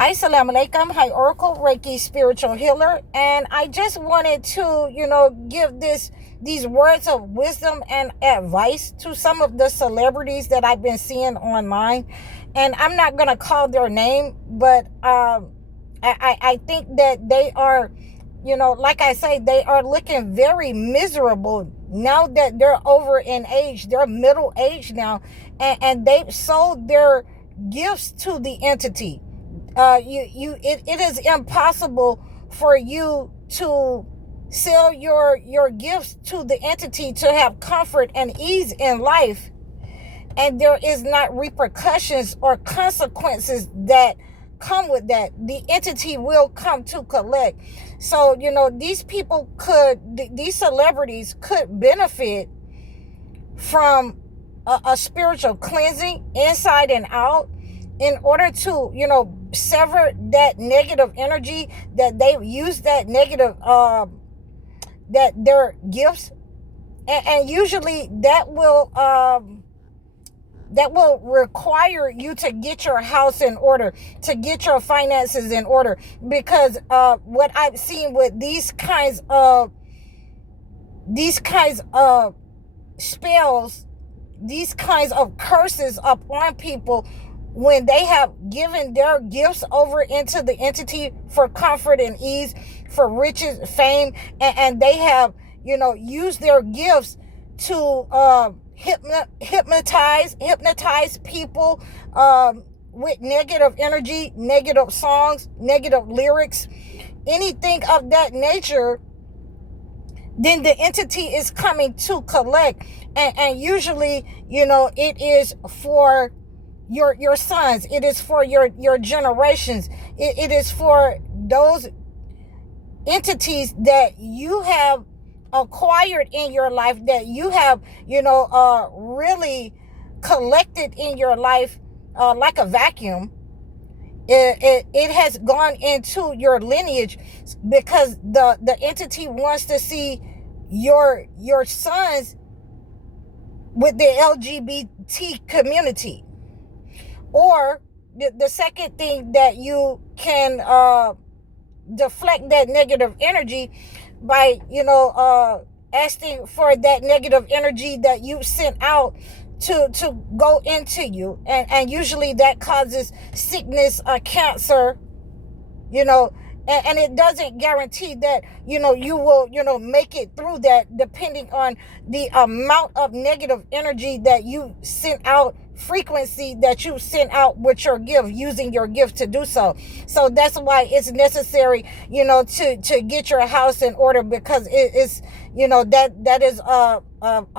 Assalamu alaikum. Hi, Oracle, Reiki spiritual healer. And I just wanted to, give these words of wisdom and advice to some of the celebrities that I've been seeing online. And I'm not going to call their name, but I think that they are, like I say, they are looking very miserable now that they're over in age. They're middle age now, and they've sold their gifts to the entity. It is impossible for you to sell your gifts to the entity to have comfort and ease in life, and there is not repercussions or consequences that come with that. The entity will come to collect. So these celebrities could benefit from a spiritual cleansing inside and out, in order to sever that negative energy that they use, that negative that their gifts, and usually that will require you to get your house in order, to get your finances in order, because what I've seen with these kinds of spells, these kinds of curses upon people, when they have given their gifts over into the entity for comfort and ease, for riches, fame, and they have used their gifts to hypnotize people with negative energy, negative songs, negative lyrics, anything of that nature, then the entity is coming to collect. And usually it is for your sons, it is for your generations, it is for those entities that you have acquired in your life, that you have really collected in your life, like a vacuum. It has gone into your lineage, because the entity wants to see your sons with the LGBT community. Or the second thing that you can deflect that negative energy by asking for that negative energy that you sent out to go into you, and usually that causes sickness, cancer, and it doesn't guarantee that you will make it through that, depending on the amount of negative energy that you sent out, frequency that you sent out with your gift, using your gift to do so. So that's why it's necessary to get your house in order, because it is that is a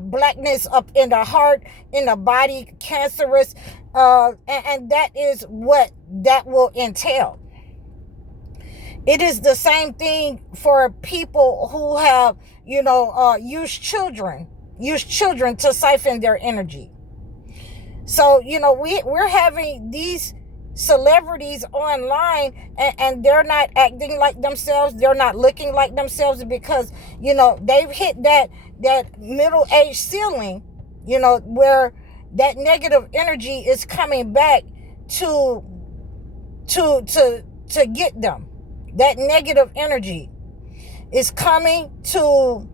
blackness up in the heart, in the body, cancerous, and that is what that will entail. It is the same thing for people who have, used children to siphon their energy. So, we're having these celebrities online, and they're not acting like themselves. They're not looking like themselves, because, they've hit that middle age ceiling, where that negative energy is coming back to get them. That negative energy is coming to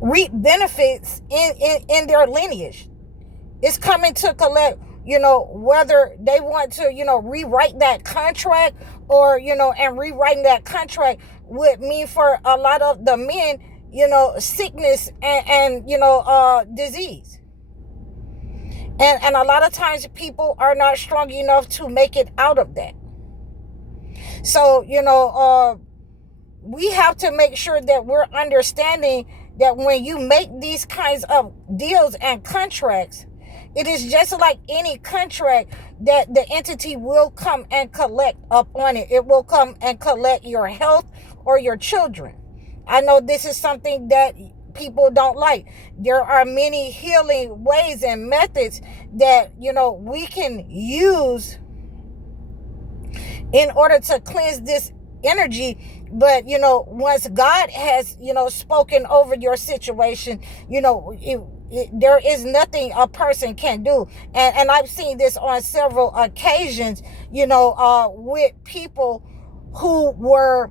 reap benefits in their lineage. It's coming to collect, whether they want to, rewrite that contract, or, and rewriting that contract would mean for a lot of the men, sickness and disease. And a lot of times people are not strong enough to make it out of that. So, we have to make sure that we're understanding that when you make these kinds of deals and contracts, it is just like any contract that the entity will come and collect up on it. It will come and collect your health or your children. I know this is something that people don't like. There are many healing ways and methods that, we can use in order to cleanse this energy. But once God has spoken over your situation, there is nothing a person can do. And I've seen this on several occasions, with people who were,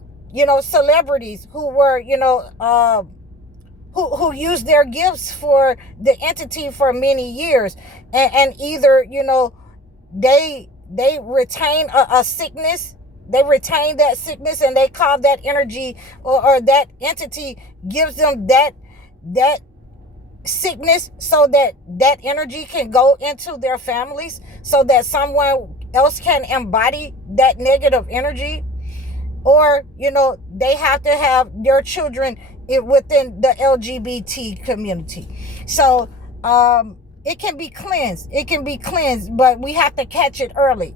celebrities, who were, who used their gifts for the entity for many years, and either, they retain a sickness. They retain that sickness, and they call that energy, or that entity gives them that sickness, so that energy can go into their families, so that someone else can embody that negative energy. Or, they have to have their children within the LGBT community. So it can be cleansed. But we have to catch it early.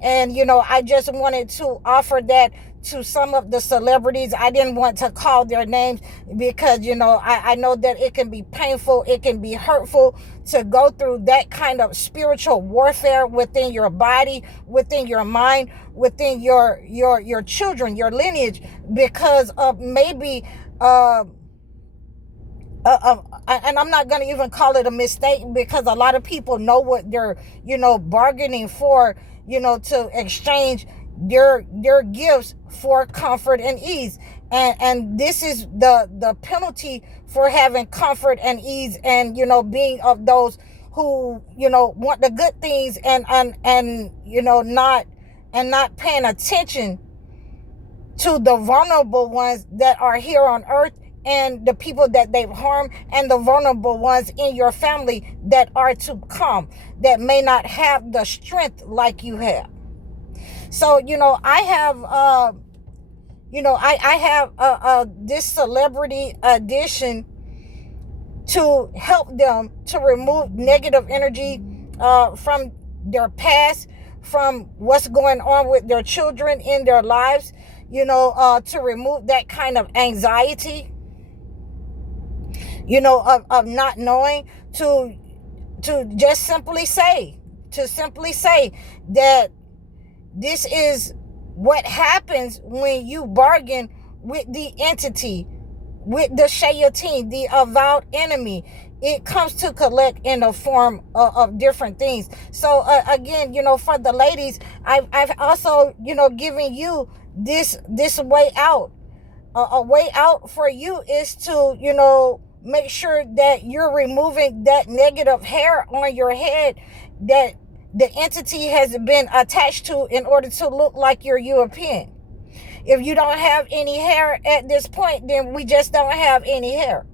And, I just wanted to offer that to some of the celebrities. I didn't want to call their names because, I know that it can be painful. It can be hurtful to go through that kind of spiritual warfare within your body, within your mind, within your children, your lineage, because of maybe, and I'm not going to even call it a mistake, because a lot of people know what they're, bargaining for, to exchange their gifts for comfort and ease. And this is the penalty for having comfort and ease, and, being of those who, want the good things, and not paying attention to the vulnerable ones that are here on earth, and the people that they've harmed, and the vulnerable ones in your family that are to come, that may not have the strength like you have. So, I have, I have this celebrity edition to help them to remove negative energy from their past, from what's going on with their children in their lives, to remove that kind of anxiety, of not knowing, to just simply say that this is what happens when you bargain with the entity, with the shayateen, the avowed enemy. It comes to collect in the form of different things. So again, for the ladies, I've also, given you this way out. A way out for you is to, make sure that you're removing that negative hair on your head that the entity has been attached to in order to look like you're European. If you don't have any hair at this point, then we just don't have any hair.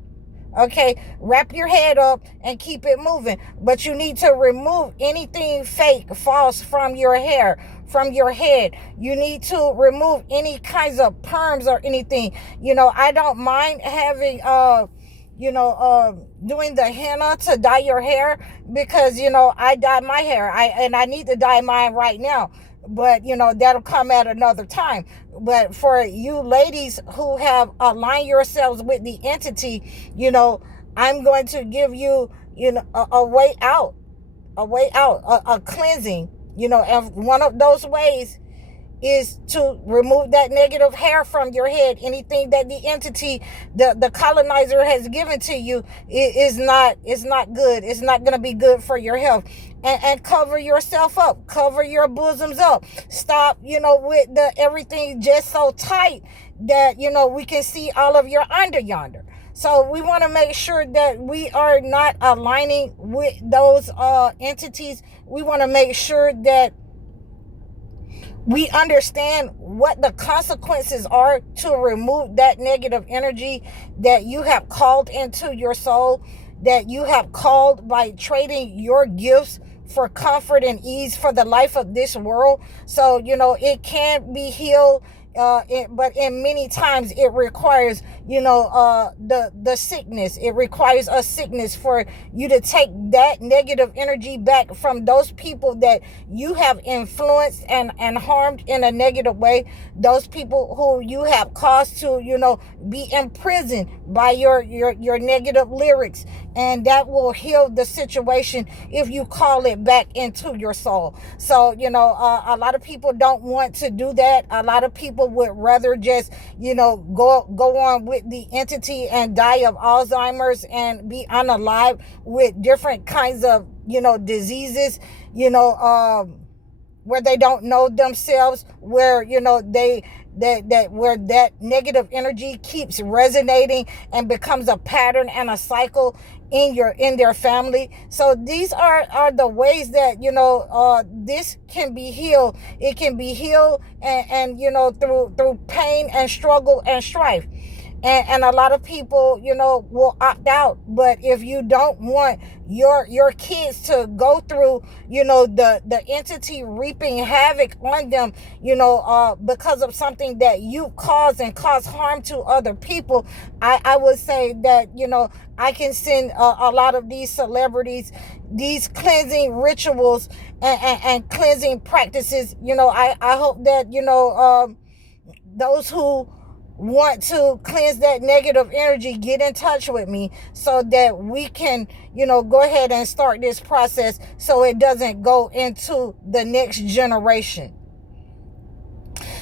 Okay, wrap your head up and keep it moving. But you need to remove anything fake, false from your hair, from your head. You need to remove any kinds of perms or anything. I don't mind having doing the henna to dye your hair, because, I dye my hair. I need to dye mine right now. But, that'll come at another time. But for you ladies who have aligned yourselves with the entity, I'm going to give you, a way out, a cleansing, and one of those ways is to remove that negative hair from your head. Anything that the entity, the colonizer has given to you is not good. It's not going to be good for your health. And cover yourself up. Cover your bosoms up. Stop, with the everything just so tight that, we can see all of your under yonder. So we want to make sure that we are not aligning with those entities. We want to make sure that we understand what the consequences are to remove that negative energy that you have called into your soul, that you have called by trading your gifts for comfort and ease for the life of this world. So, it can be healed, but in many times it requires, the sickness. It requires a sickness for you to take that negative energy back from those people that you have influenced and harmed in a negative way. Those people who you have caused to, be imprisoned by your negative lyrics, and that will heal the situation if you call it back into your soul. So, a lot of people don't want to do that. A lot of people would rather just, go on with the entity and die of Alzheimer's and be unalive with different kinds of, diseases, where they don't know themselves, where where that negative energy keeps resonating and becomes a pattern and a cycle in their family. So these are the ways that this can be healed. It can be healed, and through pain and struggle and strife. And a lot of people, will opt out. But if you don't want your kids to go through, the entity reaping havoc on them, because of something that you caused and cause harm to other people, I would say that, I can send a lot of these celebrities, these cleansing rituals and cleansing practices. I hope that, those who want to cleanse that negative energy, get in touch with me so that we can, go ahead and start this process so it doesn't go into the next generation.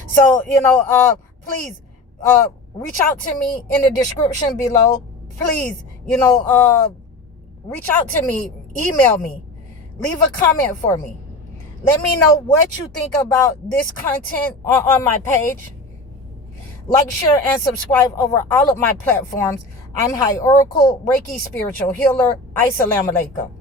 So, please, reach out to me in the description below. Please, reach out to me, email me, leave a comment for me. Let me know what you think about this content on my page. Like, share, and subscribe over all of my platforms. I'm High Oracle, Reiki Spiritual Healer. Assalamu alaikum.